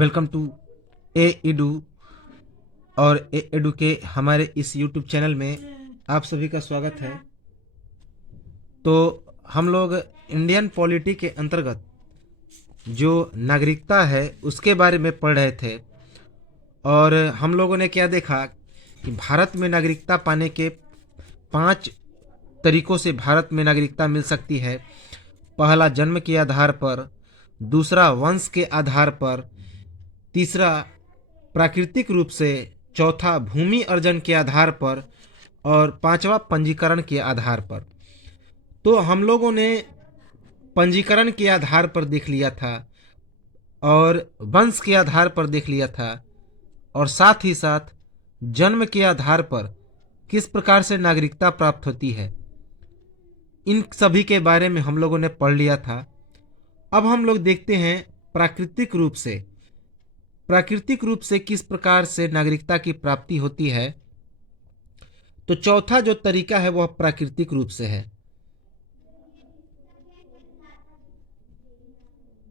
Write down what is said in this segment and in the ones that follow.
Welcome to A edu. और ए edu के हमारे इस यूट्यूब चैनल में आप सभी का स्वागत है। तो हम लोग इंडियन पॉलिटी के अंतर्गत जो नागरिकता है उसके बारे में पढ़ रहे थे, और हम लोगों ने क्या देखा कि भारत में नागरिकता पाने के 5 तरीकों से भारत में नागरिकता मिल सकती है। पहला जन्म के आधार पर, दूसरा वंश के आधार पर, तीसरा प्राकृतिक रूप से, चौथा भूमि अर्जन के आधार पर, और पांचवा पंजीकरण के आधार पर। तो हम लोगों ने पंजीकरण के आधार पर देख लिया था, और वंश के आधार पर देख लिया था, और साथ ही साथ जन्म के आधार पर किस प्रकार से नागरिकता प्राप्त होती है, इन सभी के बारे में हम लोगों ने पढ़ लिया था। अब हम लोग देखते हैं प्राकृतिक रूप से किस प्रकार से नागरिकता की प्राप्ति होती है। तो चौथा जो तरीका है वह प्राकृतिक रूप से है।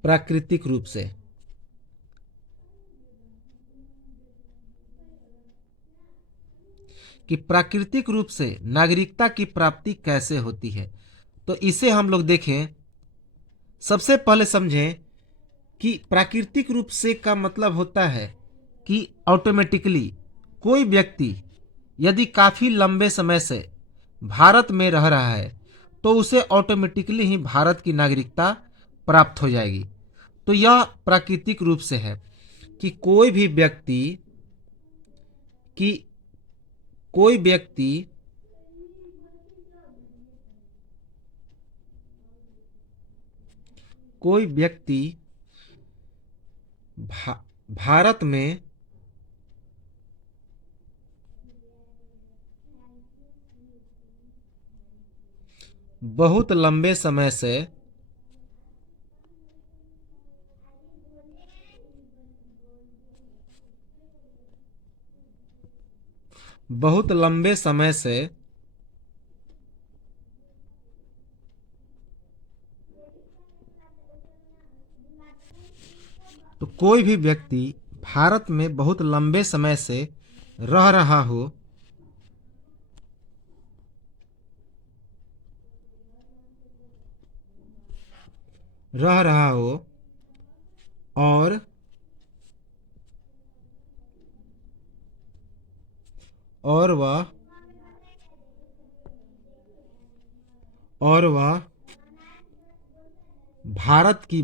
प्राकृतिक रूप से कि प्राकृतिक रूप से नागरिकता की प्राप्ति कैसे होती है, तो इसे हम लोग देखें। सबसे पहले समझें कि प्राकृतिक रूप से का मतलब होता है कि ऑटोमेटिकली कोई व्यक्ति यदि काफी लंबे समय से भारत में रह रहा है तो उसे ऑटोमेटिकली ही भारत की नागरिकता प्राप्त हो जाएगी। तो यह प्राकृतिक रूप से है कि कोई भी व्यक्ति कि कोई व्यक्ति कोई व्यक्ति भारत में बहुत लंबे समय से बहुत लंबे समय से तो कोई भी व्यक्ति भारत में बहुत लंबे समय से रह रहा हो और वह भारत की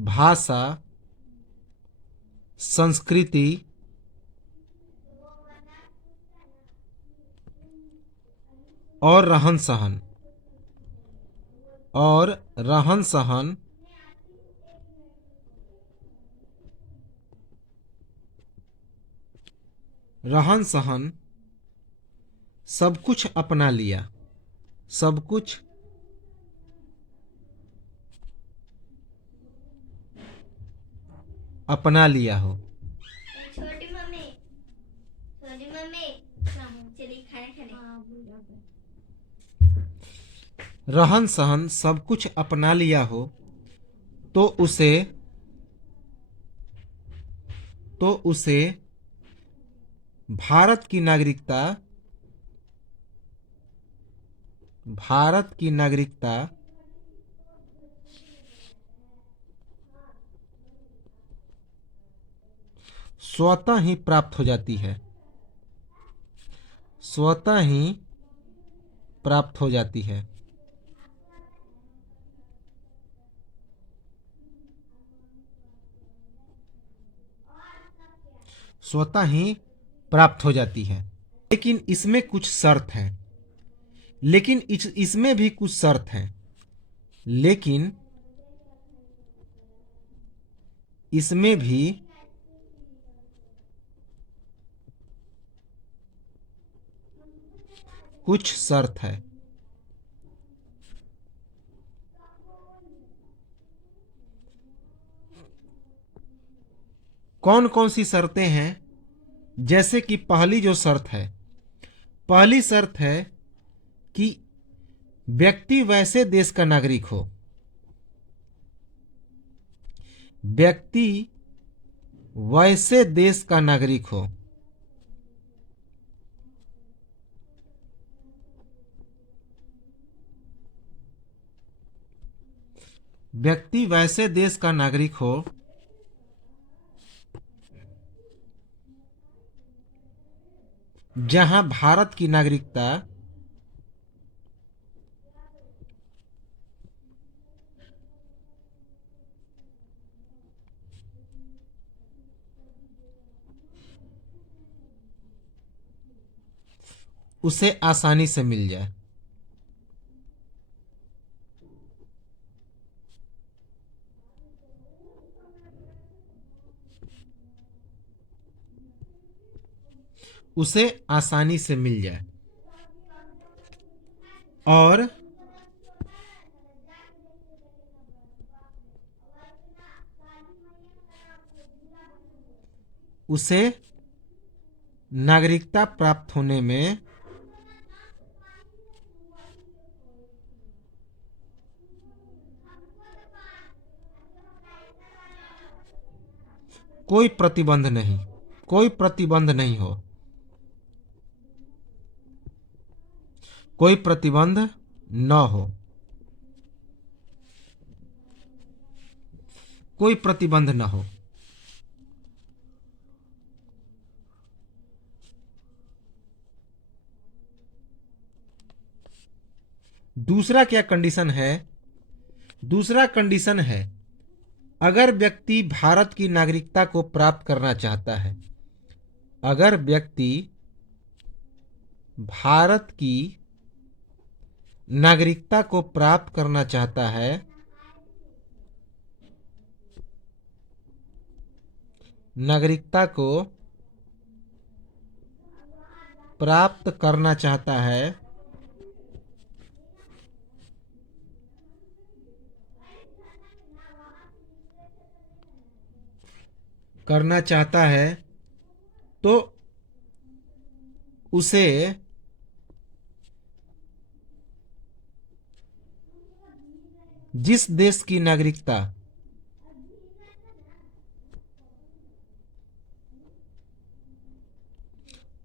भाषा, संस्कृति और रहन सहन सब कुछ अपना लिया हो। छोटी मम्मी चलिए खाना खाने। रहन सहन सब कुछ अपना लिया हो तो उसे भारत की नागरिकता स्वतः ही प्राप्त हो जाती है। स्वतः ही प्राप्त हो जाती है। लेकिन इसमें कुछ शर्त हैं। इसमें भी कुछ शर्त हैं। लेकिन इसमें भी कुछ शर्त है। कौन कौन सी शर्तें हैं? जैसे कि पहली शर्त है कि व्यक्ति वैसे देश का नागरिक हो व्यक्ति वैसे देश का नागरिक हो व्यक्ति वैसे देश का नागरिक हो जहां भारत की नागरिकता उसे आसानी से मिल जाए। उसे आसानी से मिल जाए और उसे नागरिकता प्राप्त होने में कोई प्रतिबंध नहीं हो। कोई प्रतिबंध न हो। कोई प्रतिबंध न हो। दूसरा क्या कंडीशन है? दूसरा कंडीशन है अगर व्यक्ति भारत की नागरिकता को प्राप्त करना चाहता है, अगर व्यक्ति भारत की नागरिकता को प्राप्त करना चाहता है, नागरिकता को प्राप्त करना चाहता है, करना चाहता है तो उसे जिस देश की नागरिकता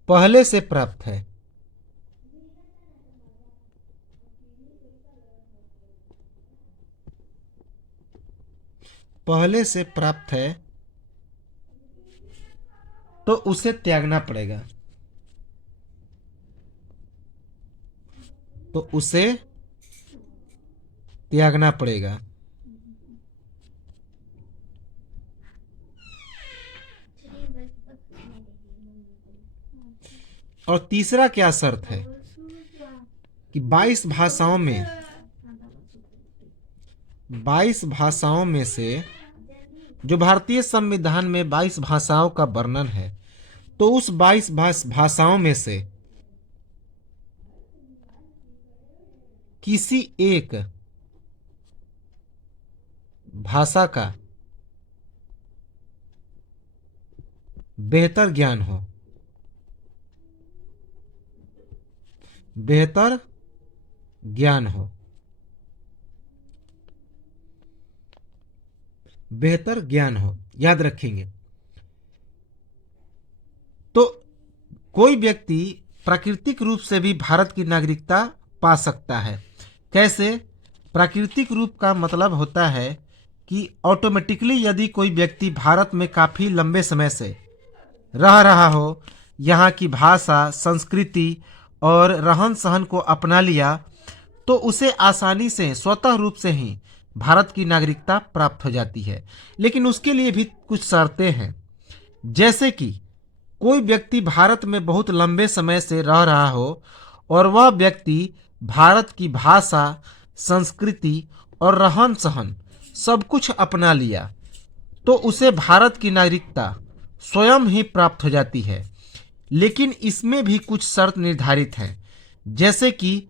पहले से प्राप्त है, पहले से प्राप्त है तो उसे त्यागना पड़ेगा, तो उसे त्यागना पड़ेगा। और तीसरा क्या शर्त है कि 22 भाषाओं में से जो भारतीय संविधान में 22 भाषाओं का वर्णन है, तो उस 22 भाषाओं में से किसी एक भाषा का बेहतर ज्ञान हो, बेहतर ज्ञान हो, बेहतर ज्ञान हो, याद रखेंगे। तो कोई व्यक्ति प्राकृतिक रूप से भी भारत की नागरिकता पा सकता है। कैसे? प्राकृतिक रूप का मतलब होता है कि ऑटोमेटिकली यदि कोई व्यक्ति भारत में काफी लंबे समय से रह रहा हो, यहाँ की भाषा, संस्कृति और रहन सहन को अपना लिया, तो उसे आसानी से स्वतः रूप से ही भारत की नागरिकता प्राप्त हो जाती है। लेकिन उसके लिए भी कुछ शर्तें हैं, जैसे कि कोई व्यक्ति भारत में बहुत लंबे समय से रह रहा हो और वह व्यक्ति भारत की भाषा, संस्कृति और रहन सहन सब कुछ अपना लिया, तो उसे भारत की नागरिकता स्वयं ही प्राप्त हो जाती है। लेकिन इसमें भी कुछ शर्त निर्धारित हैं, जैसे कि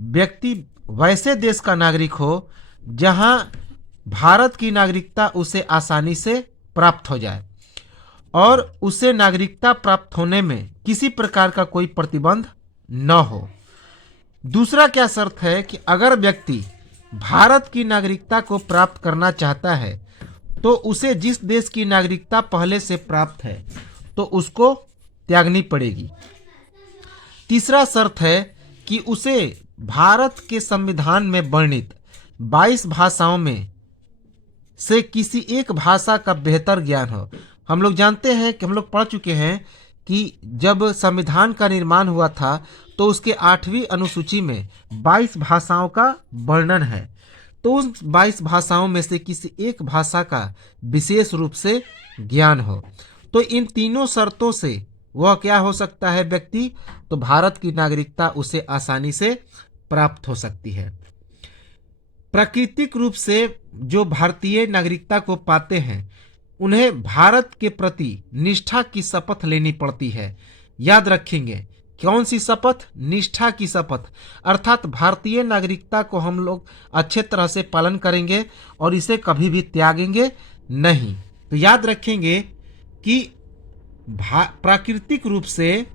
व्यक्ति वैसे देश का नागरिक हो जहां भारत की नागरिकता उसे आसानी से प्राप्त हो जाए और उसे नागरिकता प्राप्त होने में किसी प्रकार का कोई प्रतिबंध न हो। दूसरा क्या शर्त है कि अगर व्यक्ति भारत की नागरिकता को प्राप्त करना चाहता है तो उसे जिस देश की नागरिकता पहले से प्राप्त है तो उसको त्यागनी पड़ेगी। तीसरा शर्त है कि उसे भारत के संविधान में वर्णित 22 भाषाओं में से किसी एक भाषा का बेहतर ज्ञान हो। हम लोग जानते हैं कि हम लोग पढ़ चुके हैं कि जब संविधान का निर्माण हुआ था तो उसके 8वीं अनुसूची में 22 भाषाओं का वर्णन है। तो उन 22 भाषाओं में से किसी एक भाषा का विशेष रूप से ज्ञान हो। तो इन तीनों शर्तों से वह क्या हो सकता है व्यक्ति, तो भारत की नागरिकता उसे आसानी से प्राप्त हो सकती है। प्राकृतिक रूप से जो भारतीय नागरिकता को पाते हैं उन्हें भारत के प्रति निष्ठा की शपथ लेनी पड़ती है। याद रखेंगे, कौन सी शपथ? निष्ठा की शपथ। अर्थात भारतीय नागरिकता को हम लोग अच्छे तरह से पालन करेंगे और इसे कभी भी त्यागेंगे नहीं। तो याद रखेंगे कि प्राकृतिक रूप से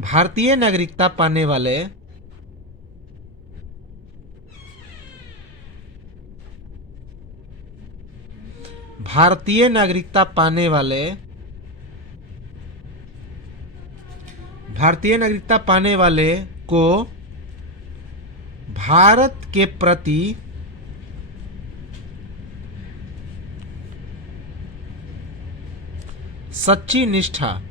भारतीय नागरिकता पाने वाले को भारत के प्रति सच्ची निष्ठा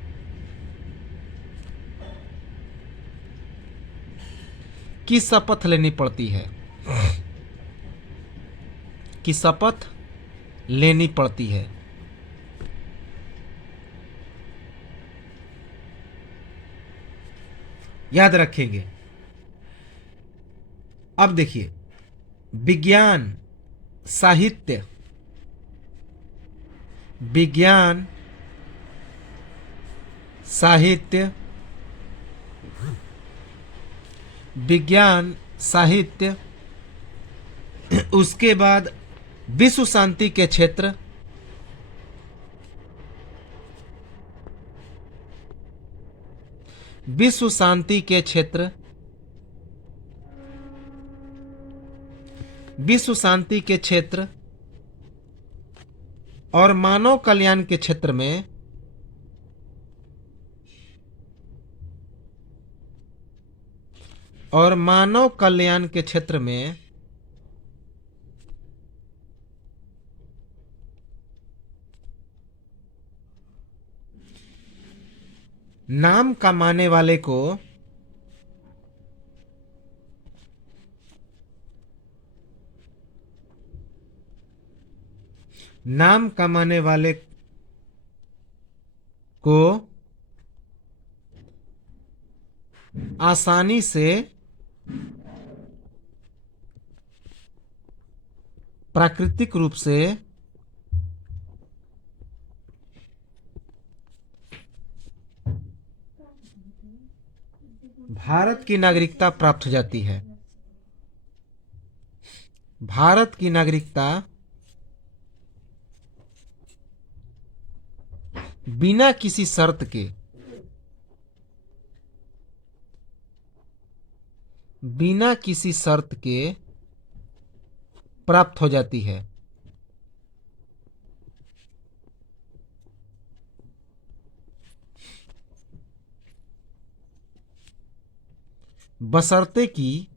की शपथ लेनी पड़ती है, याद रखेंगे। अब देखिए, विज्ञान साहित्य उसके बाद विश्व शांति के क्षेत्र, और मानव कल्याण के क्षेत्र में नाम कमाने वाले को आसानी से प्राकृतिक रूप से भारत की नागरिकता प्राप्त हो जाती है। भारत की नागरिकता बिना किसी शर्त के प्राप्त हो जाती है। बशर्ते कि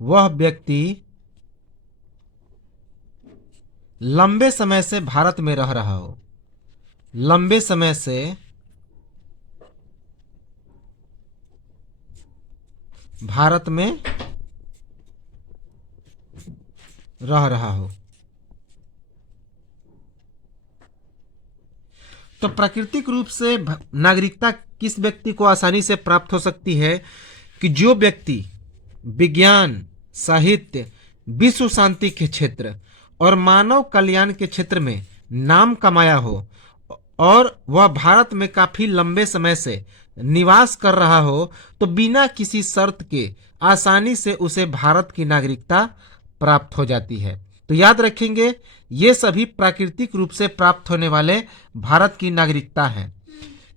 वह व्यक्ति लंबे समय से भारत में रह रहा हो, भारत में रह रहा हो। तो प्राकृतिक रूप से नागरिकता किस व्यक्ति को आसानी से प्राप्त हो सकती है कि जो व्यक्ति विज्ञान, साहित्य, विश्व शांति के क्षेत्र और मानव कल्याण के क्षेत्र में नाम कमाया हो और वह भारत में काफी लंबे समय से निवास कर रहा हो, तो बिना किसी शर्त के आसानी से उसे भारत की नागरिकता प्राप्त हो जाती है। तो याद रखेंगे, ये सभी प्राकृतिक रूप से प्राप्त होने वाले भारत की नागरिकता है।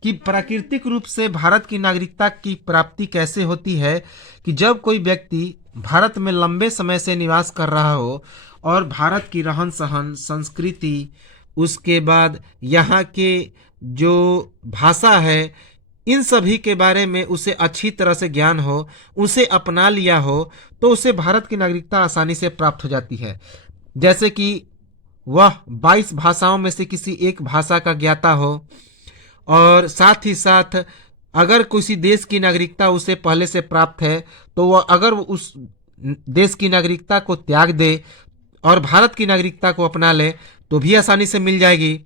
कि प्राकृतिक रूप से भारत की नागरिकता की प्राप्ति कैसे होती है कि जब कोई व्यक्ति भारत में लंबे समय से निवास कर रहा हो और भारत की रहन सहन, संस्कृति, उसके बाद यहाँ के जो भाषा है, इन सभी के बारे में उसे अच्छी तरह से ज्ञान हो, उसे अपना लिया हो, तो उसे भारत की नागरिकता आसानी से प्राप्त हो जाती है। जैसे कि वह 22 भाषाओं में से किसी एक भाषा का ज्ञाता हो और साथ ही साथ अगर किसी देश की नागरिकता उसे पहले से प्राप्त है तो वह अगर उस देश की नागरिकता को त्याग दे और भारत की नागरिकता को अपना ले तो भी आसानी से मिल जाएगी।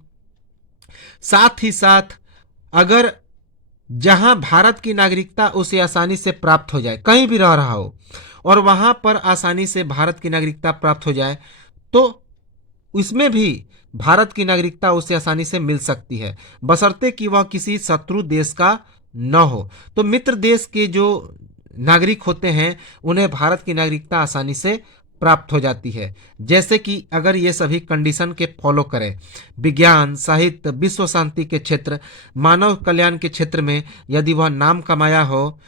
साथ ही साथ अगर जहां भारत की नागरिकता उसे आसानी से प्राप्त हो जाए, कहीं भी रह रहा हो और वहां पर आसानी से भारत की नागरिकता प्राप्त हो जाए, तो इसमें भी भारत की नागरिकता उसे आसानी से मिल सकती है, बशर्ते कि वह किसी शत्रु देश का न हो। तो मित्र देश के जो नागरिक होते हैं उन्हें भारत की नागरिकता आसानी से प्राप्त हो जाती है। जैसे कि अगर ये सभी कंडीशन के फॉलो करें, विज्ञान, साहित्य, विश्व शांति के क्षेत्र, मानव कल्याण के क्षेत्र में यदि वह नाम कमाया हो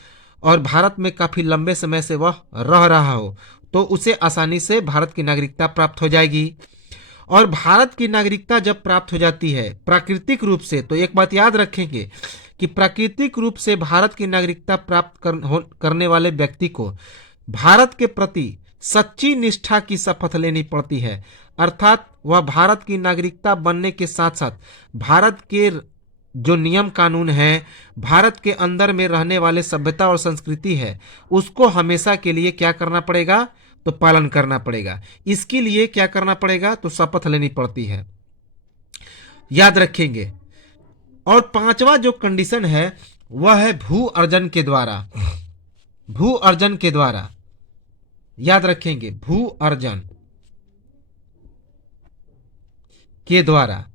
और भारत में काफ़ी लंबे समय से वह रह रहा हो, तो उसे आसानी से भारत की नागरिकता प्राप्त हो जाएगी। और भारत की नागरिकता जब प्राप्त हो जाती है प्राकृतिक रूप से, तो एक बात याद रखेंगे कि प्राकृतिक रूप से भारत की नागरिकता प्राप्त करने वाले व्यक्ति को भारत के प्रति सच्ची निष्ठा की शपथ लेनी पड़ती है। अर्थात वह भारत की नागरिकता बनने के साथ साथ भारत के जो नियम कानून है, भारत के अंदर में रहने वाले सभ्यता और संस्कृति है, उसको हमेशा के लिए क्या करना पड़ेगा, तो पालन करना पड़ेगा। इसके लिए क्या करना पड़ेगा, तो शपथ लेनी पड़ती है, याद रखेंगे। और पांचवा जो कंडीशन है वह है भू अर्जन के द्वारा। भू अर्जन के द्वारा, याद रखेंगे, भू अर्जन के द्वारा।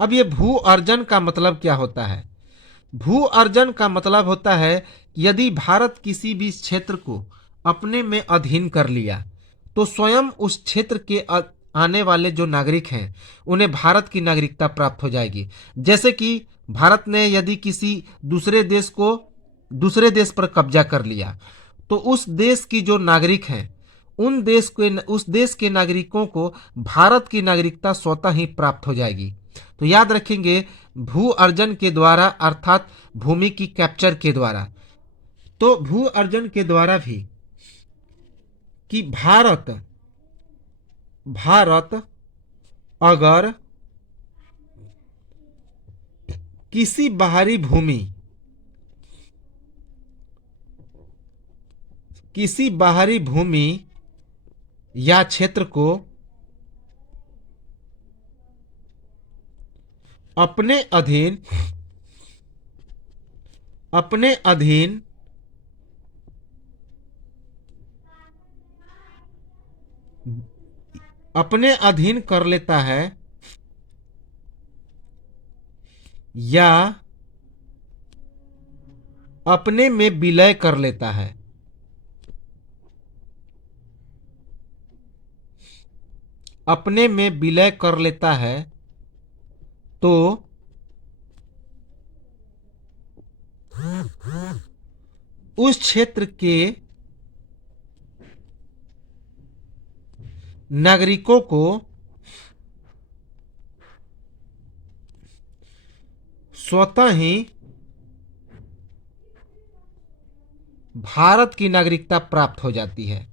अब ये भू अर्जन का मतलब क्या होता है? भू अर्जन का मतलब होता है कि यदि भारत किसी भी क्षेत्र को अपने में अधीन कर लिया तो स्वयं उस क्षेत्र के आने वाले जो नागरिक हैं उन्हें भारत की नागरिकता प्राप्त हो जाएगी। जैसे कि भारत ने यदि किसी दूसरे देश पर कब्जा कर लिया तो उस देश की जो नागरिक हैं उस देश के नागरिकों को भारत की नागरिकता स्वतः ही प्राप्त हो जाएगी। तो याद रखेंगे, भू अर्जन के द्वारा अर्थात भूमि की कैप्चर के द्वारा। तो भू अर्जन के द्वारा भी कि भारत अगर किसी बाहरी भूमि या क्षेत्र को अपने अधीन कर लेता है या अपने में विलय कर लेता है, तो उस क्षेत्र के नागरिकों को स्वतः ही भारत की नागरिकता प्राप्त हो जाती है।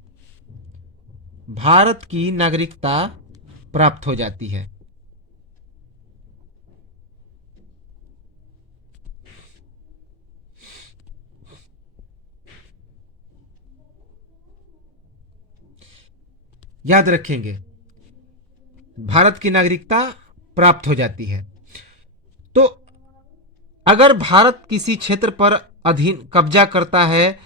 भारत की नागरिकता प्राप्त हो जाती है। याद रखेंगे, भारत की नागरिकता प्राप्त हो जाती है। तो अगर भारत किसी क्षेत्र पर कब्जा करता है,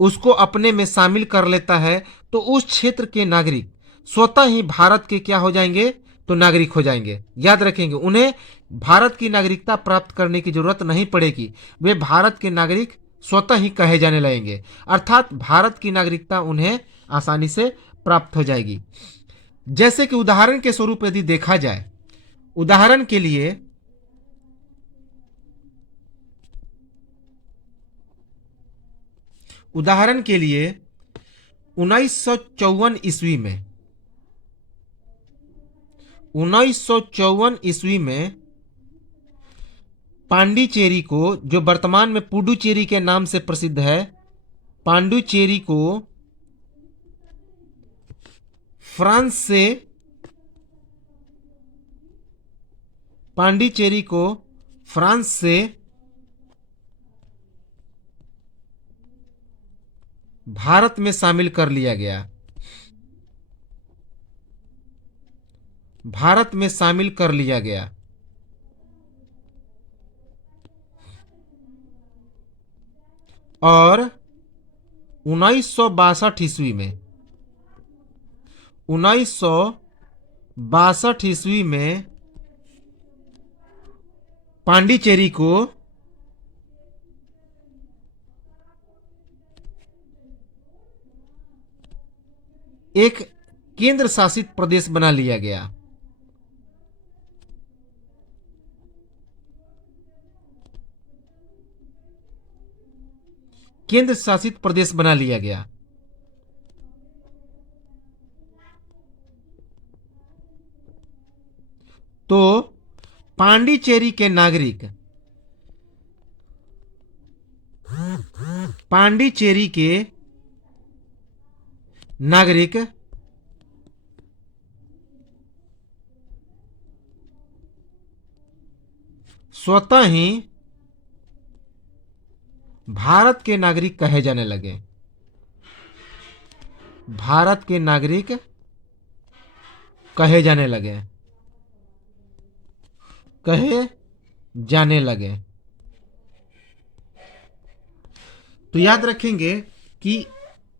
उसको अपने में शामिल कर लेता है, तो उस क्षेत्र के नागरिक स्वतः ही भारत के क्या हो जाएंगे, तो नागरिक हो जाएंगे। याद रखेंगे, उन्हें भारत की नागरिकता प्राप्त करने की जरूरत नहीं पड़ेगी, वे भारत के नागरिक स्वतः ही कहे जाने लगेंगे। अर्थात भारत की नागरिकता उन्हें आसानी से प्राप्त हो जाएगी। जैसे कि उदाहरण के स्वरूप यदि देखा जाए, उदाहरण के लिए उदाहरण के लिए 1954 ईस्वी में 1954 ईस्वी में पांडिचेरी को, जो वर्तमान में पुडुचेरी के नाम से प्रसिद्ध है, पांडिचेरी को फ्रांस से पांडिचेरी को फ्रांस से भारत में शामिल कर लिया गया। भारत में शामिल कर लिया गया। और 1962 ईस्वी में 1962 ईस्वी में पांडिचेरी को एक केंद्र शासित प्रदेश बना लिया गया। केंद्र शासित प्रदेश बना लिया गया। तो पांडिचेरी के नागरिक स्वतः ही भारत के नागरिक कहे जाने लगे। भारत के नागरिक कहे जाने लगे। तो याद रखेंगे कि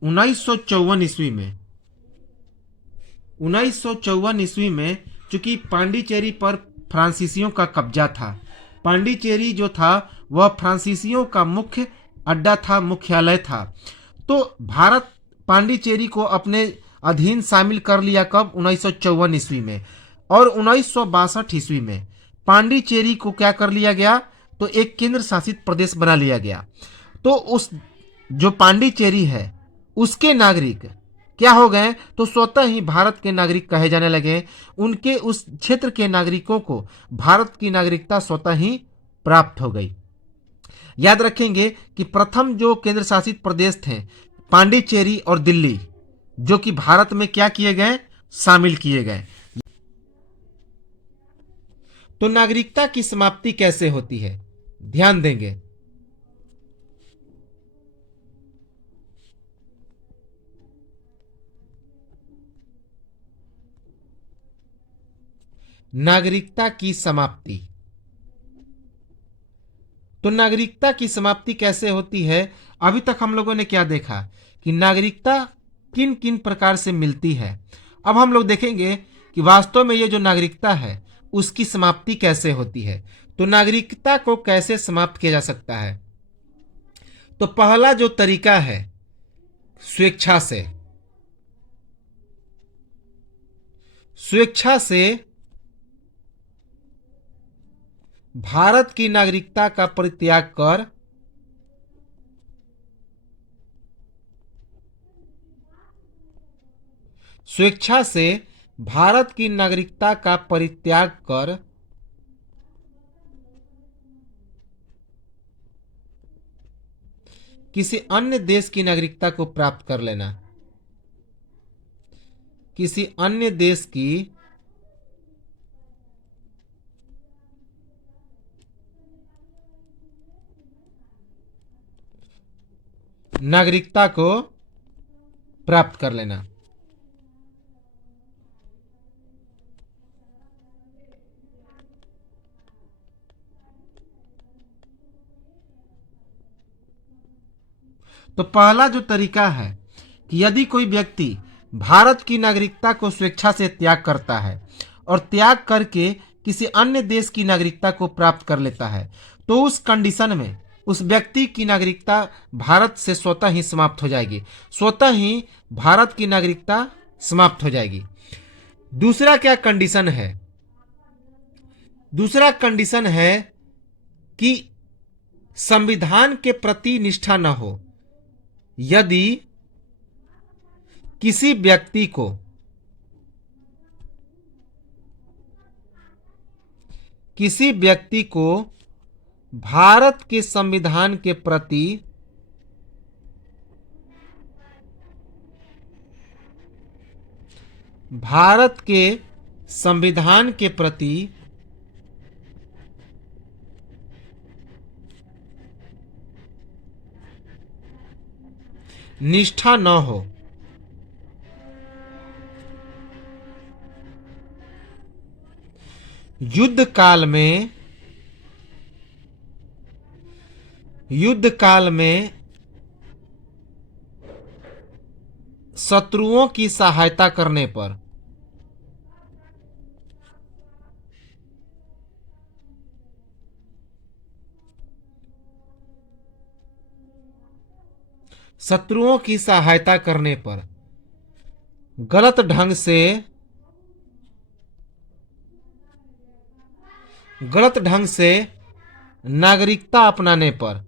1954 ईस्वी में चूंकि पांडिचेरी पर फ्रांसीसियों का कब्जा था, पांडिचेरी जो था वह फ्रांसीसियों का मुख्य अड्डा था, मुख्यालय था। तो भारत पांडिचेरी को अपने अधीन शामिल कर लिया कब? 1954 ईस्वी में। और 1962 ईस्वी में पांडिचेरी को क्या कर लिया गया? तो एक केंद्र शासित प्रदेश बना लिया गया। तो उस जो पांडिचेरी है उसके नागरिक क्या हो गए? तो स्वतः ही भारत के नागरिक कहे जाने लगे। उनके उस क्षेत्र के नागरिकों को भारत की नागरिकता स्वतः ही प्राप्त हो गई। याद रखेंगे कि प्रथम जो केंद्र शासित प्रदेश थे पांडिचेरी और दिल्ली, जो कि भारत में क्या किए गए? शामिल किए गए। तो नागरिकता की समाप्ति कैसे होती है? ध्यान देंगे। नागरिकता की समाप्ति। तो नागरिकता की समाप्ति कैसे होती है? अभी तक हम लोगों ने क्या देखा कि नागरिकता किन किन प्रकार से मिलती है। अब हम लोग देखेंगे कि वास्तव में ये जो नागरिकता है उसकी समाप्ति कैसे होती है। तो नागरिकता को कैसे समाप्त किया जा सकता है? तो पहला जो तरीका है स्वेच्छा से भारत की नागरिकता का परित्याग कर स्वेच्छा से भारत की नागरिकता का परित्याग कर किसी अन्य देश की नागरिकता को प्राप्त कर लेना। किसी अन्य देश की नागरिकता को प्राप्त कर लेना। तो पहला जो तरीका है कि यदि कोई व्यक्ति भारत की नागरिकता को स्वेच्छा से त्याग करता है और त्याग करके किसी अन्य देश की नागरिकता को प्राप्त कर लेता है, तो उस कंडीशन में उस व्यक्ति की नागरिकता भारत से स्वतः ही समाप्त हो जाएगी, स्वतः ही भारत की नागरिकता समाप्त हो जाएगी। दूसरा क्या कंडीशन है? दूसरा कंडीशन है कि संविधान के प्रति निष्ठा न हो। यदि किसी व्यक्ति को भारत के संविधान के प्रति निष्ठा न हो, युद्ध काल में शत्रुओं की सहायता करने पर, गलत ढंग से नागरिकता अपनाने पर,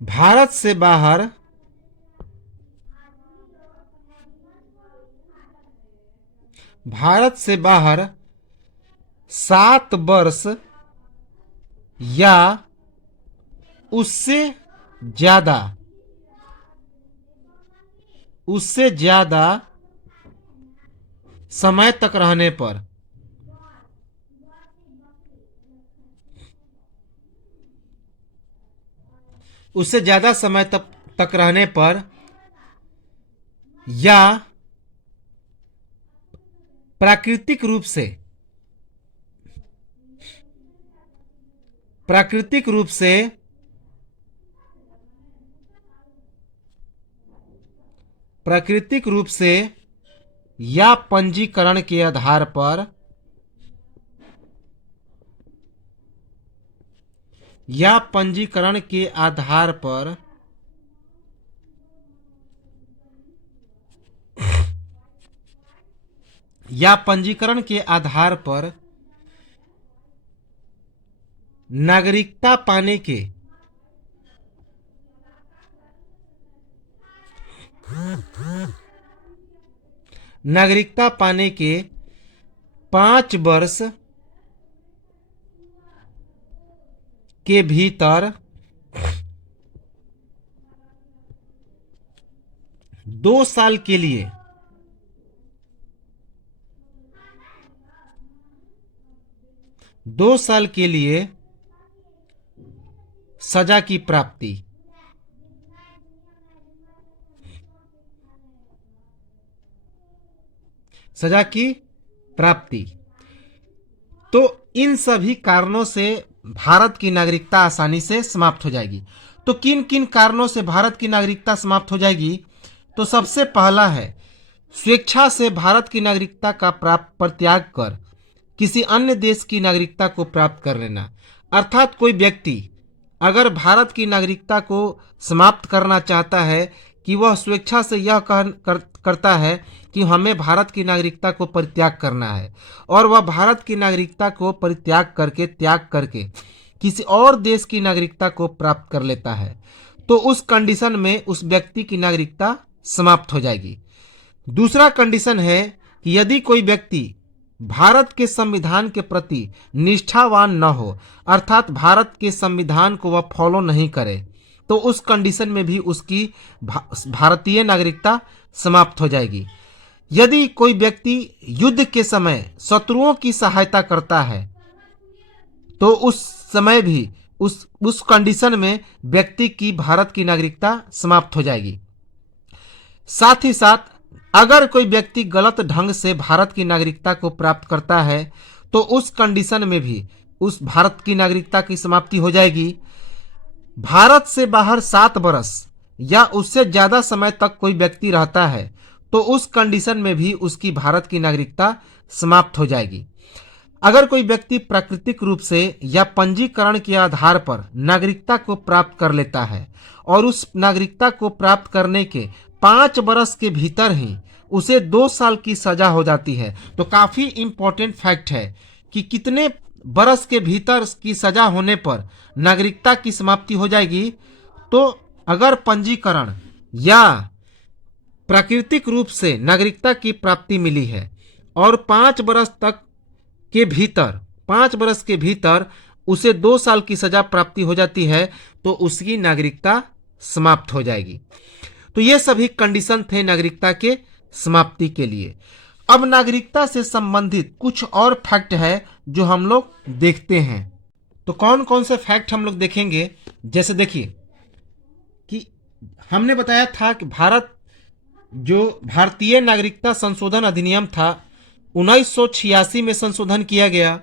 भारत से बाहर 7 वर्ष या उससे ज्यादा समय तक रहने पर, या प्राकृतिक रूप से या पंजीकरण के आधार पर, नागरिकता पाने के 5 वर्ष के भीतर 2 साल के लिए सजा की प्राप्ति। तो इन सभी कारणों से भारत की नागरिकता आसानी से समाप्त हो जाएगी। तो किन किन कारणों से भारत की नागरिकता समाप्त हो जाएगी? तो सबसे पहला है स्वेच्छा से भारत की नागरिकता का परित्याग कर किसी अन्य देश की नागरिकता को प्राप्त कर लेना। अर्थात कोई व्यक्ति अगर भारत की नागरिकता को समाप्त करना चाहता है कि वह स्वेच्छा से यह करता है कि हमें भारत की नागरिकता को परित्याग करना है, और वह भारत की नागरिकता को त्याग करके किसी और देश की नागरिकता को प्राप्त कर लेता है, तो उस कंडीशन में उस व्यक्ति की नागरिकता समाप्त हो जाएगी। दूसरा कंडीशन है कि यदि कोई व्यक्ति भारत के संविधान के प्रति निष्ठावान न हो, अर्थात भारत के संविधान को वह फॉलो नहीं करे, तो उस कंडीशन में भी उसकी भारतीय नागरिकता समाप्त हो जाएगी। यदि कोई व्यक्ति युद्ध के समय शत्रुओं की सहायता करता है, तो उस समय भी उस कंडीशन में व्यक्ति की भारत की नागरिकता समाप्त हो जाएगी। साथ ही साथ अगर कोई व्यक्ति गलत ढंग से भारत की नागरिकता को प्राप्त करता है, तो उस कंडीशन में भी उस भारत की नागरिकता की समाप्ति हो जाएगी। भारत से बाहर 7 वर्ष या उससे ज्यादा समय तक कोई व्यक्ति रहता है तो उस कंडीशन में भी उसकी भारत की नागरिकता समाप्त हो जाएगी। अगर कोई व्यक्ति प्राकृतिक रूप से या पंजीकरण के आधार पर नागरिकता को प्राप्त कर लेता है और उस नागरिकता को प्राप्त करने के 5 वर्ष के भीतर ही उसे 2 साल की सजा हो जाती है। तो काफी इंपॉर्टेंट फैक्ट है कि कितने बरस के भीतर की सजा होने पर नागरिकता की समाप्ति हो जाएगी। तो अगर पंजीकरण या प्राकृतिक रूप से नागरिकता की प्राप्ति मिली है और 5 वर्ष तक के भीतर 5 वर्ष के भीतर उसे 2 साल की सजा प्राप्ति हो जाती है तो उसकी नागरिकता समाप्त हो जाएगी। तो ये सभी कंडीशन थे नागरिकता के समाप्ति के लिए। अब नागरिकता से संबंधित कुछ और फैक्ट है जो हम लोग देखते हैं। तो कौन कौन से फैक्ट हम लोग देखेंगे, जैसे देखिए कि हमने बताया था कि भारतीय नागरिकता संशोधन अधिनियम था 1986 में संशोधन किया गया,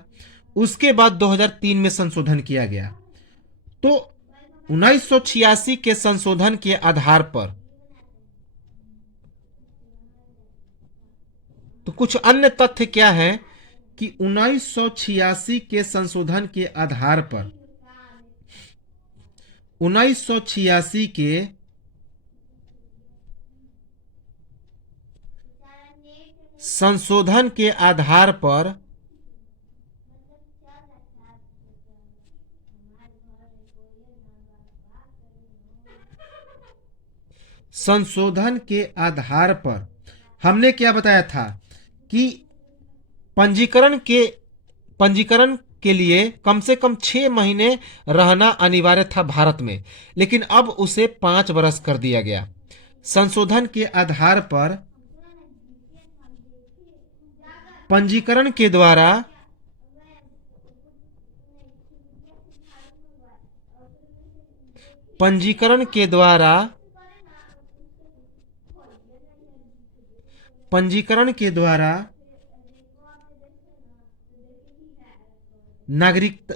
उसके बाद 2003 में संशोधन किया गया। तो 1986 के संशोधन के आधार पर तो कुछ अन्य तथ्य क्या है कि 1986 के संशोधन के आधार पर 1986 के संशोधन के आधार पर हमने क्या बताया था कि पंजीकरण के लिए कम से कम 6 महीने रहना अनिवार्य था भारत में, लेकिन अब उसे 5 वर्ष कर दिया गया। संशोधन के आधार पर पंजीकरण के द्वारा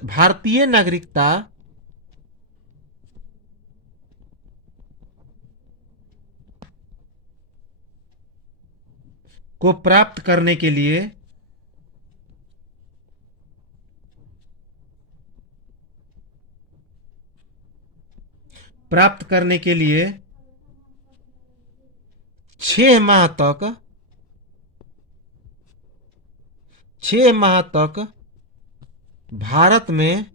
भारतीय नागरिकता को प्राप्त करने के लिए प्राप्त करने के लिए 6 माह तक भारत में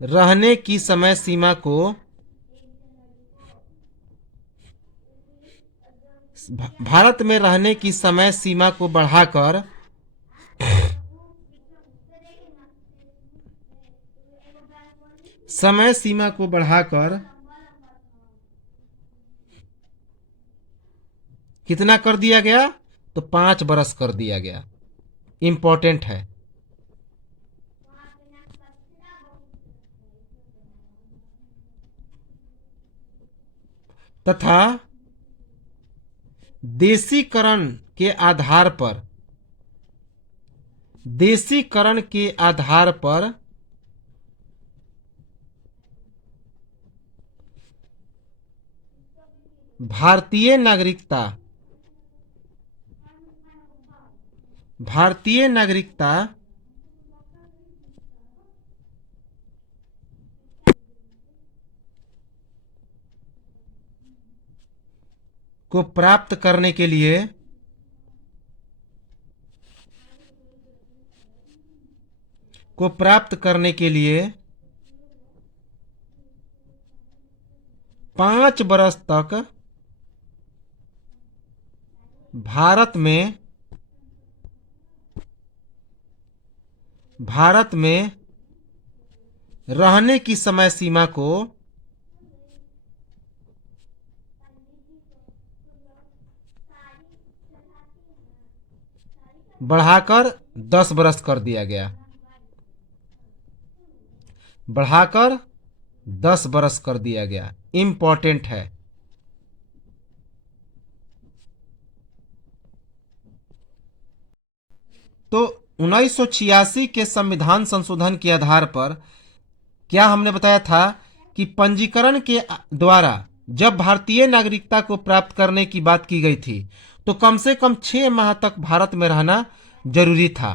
रहने की समय सीमा को बढ़ाकर कितना कर दिया गया? तो 5 वर्ष कर दिया गया। इंपॉर्टेंट है। तथा देशीकरण के आधार पर भारतीय नागरिकता को प्राप्त करने के लिए को प्राप्त करने के लिए 5 वर्ष तक भारत में रहने की समय सीमा को बढ़ाकर 10 वर्ष कर दिया गया। बढ़ाकर 10 वर्ष कर दिया गया। इंपॉर्टेंट है। तो 1986 के संविधान संशोधन के आधार पर क्या हमने बताया था कि पंजीकरण के द्वारा जब भारतीय नागरिकता को प्राप्त करने की बात की गई थी तो कम से कम 6 माह तक भारत में रहना जरूरी था।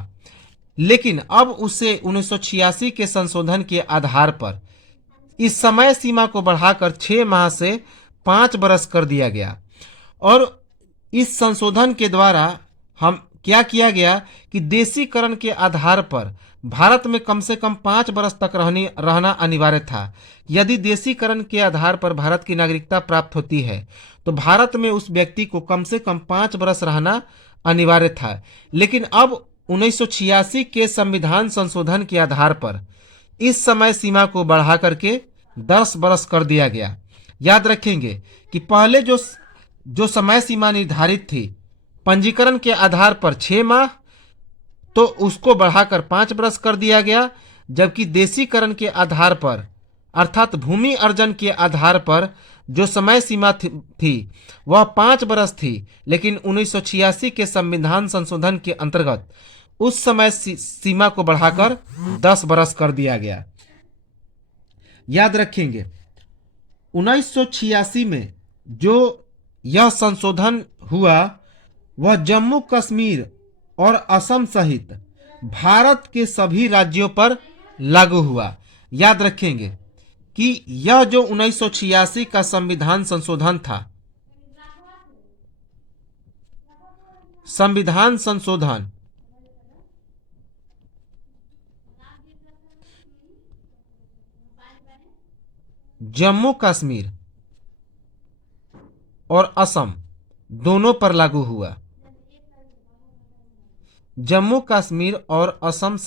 लेकिन अब उसे 1986 के संशोधन के आधार पर इस समय सीमा को बढ़ाकर 6 माह से 5 बरस कर दिया गया। और इस संशोधन के द्वारा हम क्या किया गया कि देशीकरण के आधार पर भारत में कम से कम 5 बरस तक रहना अनिवार्य था। यदि देशीकरण के आधार पर भारत की नागरिकता प्राप्त होती है तो भारत में उस व्यक्ति को कम से कम 5 बरस रहना अनिवार्य था। लेकिन अब 1986 के संविधान संशोधन के आधार पर इस समय सीमा को बढ़ा करके 10 बरस कर दिया गया। याद रखेंगे कि पहले जो समय सीमा निर्धारित थी पंजीकरण के आधार पर 6 माह, तो उसको बढ़ाकर 5 बरस कर दिया गया, जबकि देशीकरण के आधार पर अर्थात भूमि अर्जन के आधार पर जो समय सीमा थी वह 5 बरस थी। लेकिन 1986 के संविधान संशोधन के अंतर्गत उस समय सीमा को बढ़ाकर 10 बरस कर दिया गया। याद रखेंगे 1986 में जो यह संशोधन हुआ वह जम्मू कश्मीर और असम सहित भारत के सभी राज्यों पर लागू हुआ। याद रखेंगे कि यह जो 1986 का संविधान संशोधन था, संविधान संशोधन जम्मू कश्मीर और असम दोनों पर लागू हुआ। जम्मू कश्मीर और असम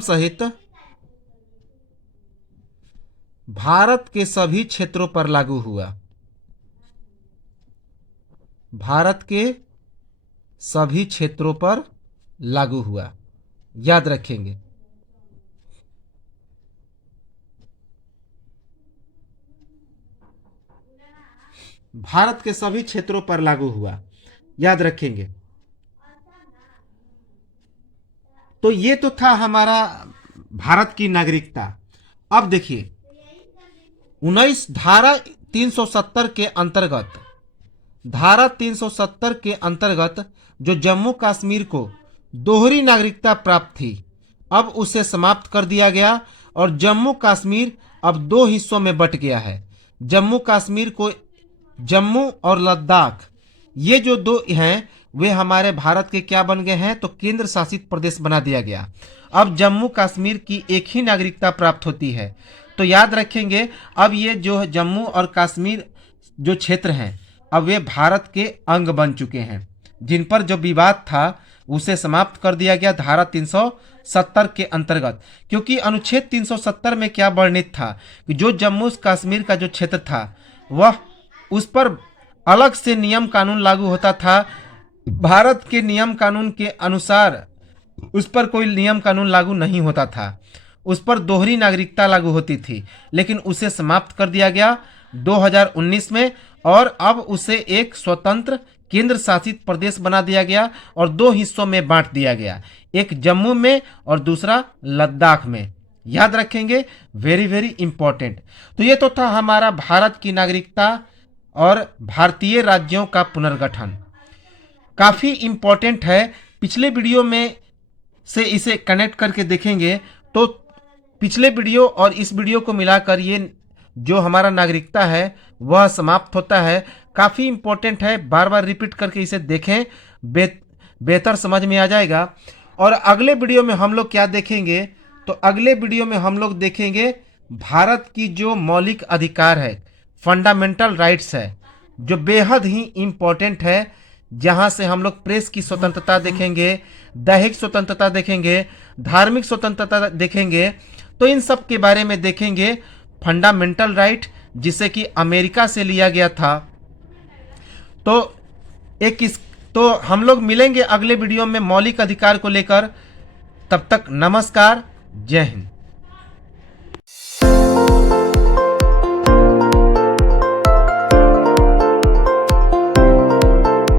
सहित भारत के सभी क्षेत्रों पर लागू हुआ। भारत के सभी क्षेत्रों पर लागू हुआ। याद रखेंगे। भारत के सभी क्षेत्रों पर लागू हुआ। याद रखेंगे। तो ये तो था हमारा भारत की नागरिकता। अब देखिए धारा 370 के अंतर्गत, धारा 370 के अंतर्गत जो जम्मू कश्मीर को दोहरी नागरिकता प्राप्त थी अब उसे समाप्त कर दिया गया और जम्मू कश्मीर अब 2 हिस्सों में बट गया है। जम्मू कश्मीर को जम्मू और लद्दाख ये जो 2 हैं वे हमारे भारत के क्या बन गए हैं, तो केंद्र शासित प्रदेश बना दिया गया। अब जम्मू कश्मीर की एक ही नागरिकता प्राप्त होती है। तो याद रखेंगे अब ये जो जम्मू और कश्मीर जो क्षेत्र हैं अब वे भारत के अंग बन चुके हैं। जिन पर जो विवाद था उसे समाप्त कर दिया गया धारा 370 के अंतर्गत, क्योंकि अनुच्छेद 370 में क्या वर्णित था कि जो जम्मू कश्मीर का जो क्षेत्र था वह उस पर अलग से नियम कानून लागू होता था। भारत के नियम कानून के अनुसार उस पर कोई नियम कानून लागू नहीं होता था, उस पर दोहरी नागरिकता लागू होती थी। लेकिन उसे समाप्त कर दिया गया 2019 में और अब उसे एक स्वतंत्र केंद्र शासित प्रदेश बना दिया गया और 2 हिस्सों में बांट दिया गया, एक जम्मू में और दूसरा लद्दाख में। याद रखेंगे, वेरी वेरी इंपॉर्टेंट। तो ये तो था हमारा भारत की नागरिकता और भारतीय राज्यों का पुनर्गठन। काफ़ी इंपॉर्टेंट है। पिछले वीडियो में से इसे कनेक्ट करके देखेंगे तो पिछले वीडियो और इस वीडियो को मिलाकर ये जो हमारा नागरिकता है वह समाप्त होता है। काफ़ी इंपॉर्टेंट है, बार बार रिपीट करके इसे देखें, बेहतर समझ में आ जाएगा। और अगले वीडियो में हम लोग क्या देखेंगे, तो अगले वीडियो में हम लोग देखेंगे भारत की जो मौलिक अधिकार है, फंडामेंटल राइट्स है, जो बेहद ही इम्पोर्टेंट है, जहां से हम लोग प्रेस की स्वतंत्रता देखेंगे, दैहिक स्वतंत्रता देखेंगे, धार्मिक स्वतंत्रता देखेंगे। तो इन सब के बारे में देखेंगे। फंडामेंटल राइट जिसे कि अमेरिका से लिया गया था। तो हम लोग मिलेंगे अगले वीडियो में मौलिक अधिकार को लेकर। तब तक नमस्कार, जय हिंद।